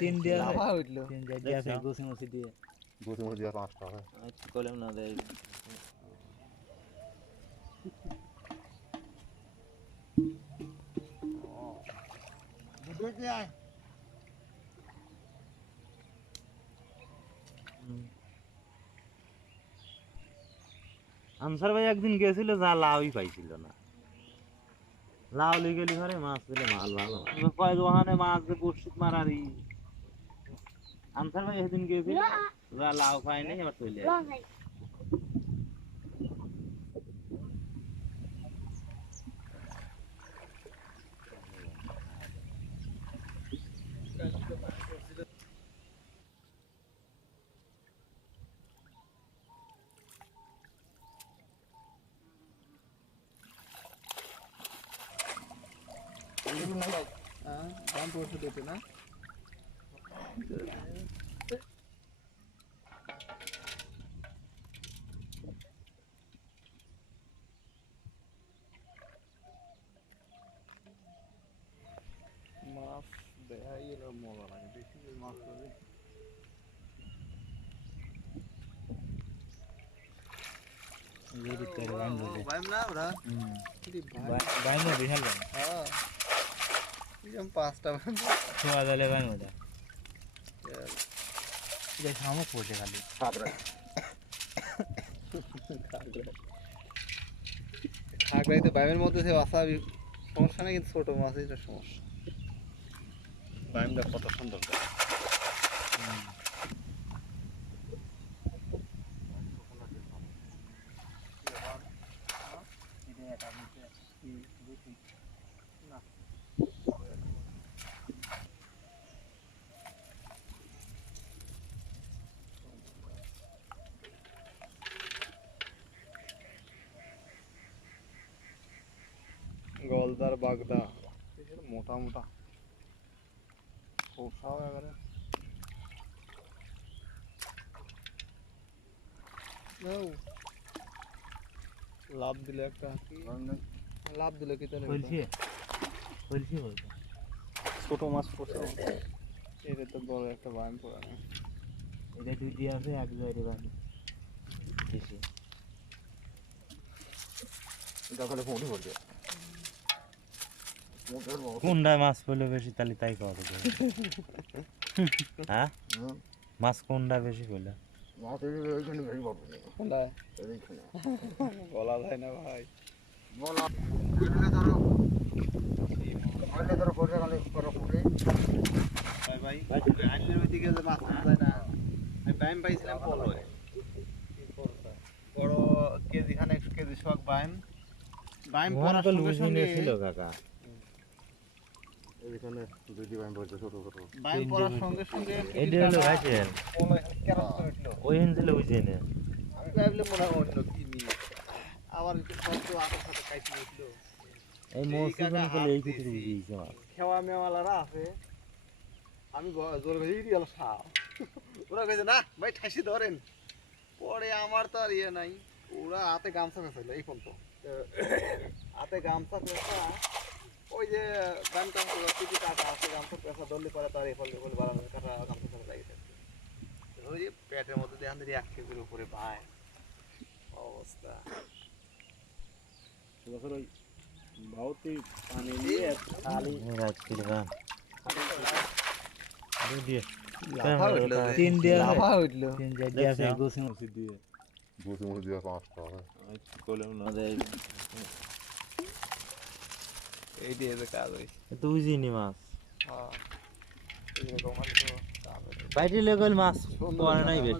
তিন দিয়ে লাফা উঠলো তিন দিয়ে আছে গোসি মসি দিয়ে পাঁচটা হয় আচ্ছা কলম না দেয় দুটো আয় আনসার ভাই একদিন গেছিল যা লাউই পাইছিল না লাউ লিয়ে গেলি ঘরে মাছ দিলে মাল ভালো কয়েক ওখানে মাছ বর্ষিত মারারি আনসার ভাই একদিন গেছিল যা লাউ পাইনি আবার চলে আসে দাম পড়ছে দিতে না মাছ দেখাই এলো মজা লাগে বেশি মাছ ধরে পাঁচটা ছোয়া দিলে বাইন মজা শামুক পড়ছে খালি খাগড়াই তো বাইমের মধ্যে সে বাসা সমস্যা নেই কিন্তু ছোট মাছ এটা সমস্যা বাইমটা কত সুন্দর গলদার বাগদা মোটা মোটা খোসাও এবারে লাভ দিলে একটা লাভ দিলে কি তাহলে বলছি বলতো ছোট মাছ পড়ছে এটা তো বড় একটা বাম পড়া না এটা দুই দিয়ে আছে এক জায়গায় বাম বেশি এটা তাহলে ফোনই পড়ছে কোনটা মাছ পড়লে বেশি তাহলে তাই খাওয়া যাবে হ্যাঁ মাছ কোনটা বেশি পড়লে বলা যায় না ভাই বলা ধরো ভাই আইলের ওইদিকে যে মাছ যায় না আমি বাইম পাইছিলাম পলয়ে বড় কেজি খানে 1 কেজি শখ বাইম বাইম পড়ার সঙ্গে সঙ্গে ছিল কাকা এইখানে দুইটি বাইম পড়ছে ছোট ছোট বাইম পড়ার সঙ্গে সঙ্গে এইটা হলো ভাইছেন পলয় কেরাস করে উঠলো ওই হিনছিল বুঝে না আমি ভাবলাম মনে হয় অন্য কি নি আবার কত আটার সাথে কাইতে উঠলো এই মৌসুমে বলে এই কিছু দিয়েছে মাছ খেওয়া মেওয়ালারা আছে আমি জোর করে দিয়ে সাপ ওরা কইছে না ভাই ঠাসি ধরেন পরে আমার তো আর ইয়ে নাই ওরা হাতে গামছা ফেসাইলো এই পর্যন্ত হাতে গামছা ফেসা ওই যে গান টান টিপি কাটা আছে গামছা ফেসা ধরলে পরে তার এই ফল বাড়ানো কাটা গামছা ফেসা লাগিয়ে ওই যে পেটের মধ্যে দিয়ে আমাদের 1 কেজির উপরে ভাই অবস্থা বছর ওই ভাউতি পানি নিয়ে খালি রাখছিল না দিয়ে লাফা উঠলো তিন দিয়ে লাফা উঠলো তিন দিয়ে আছে গোসি মসি দিয়ে পাঁচটা হয় আচ্ছা কলম না দেয় এই দিয়ে যে কাজ হইছে তো উজিনি মাছ হ্যাঁ এই রকম তো বাইরে লেগেল মাছ পড়ে নাই বেশ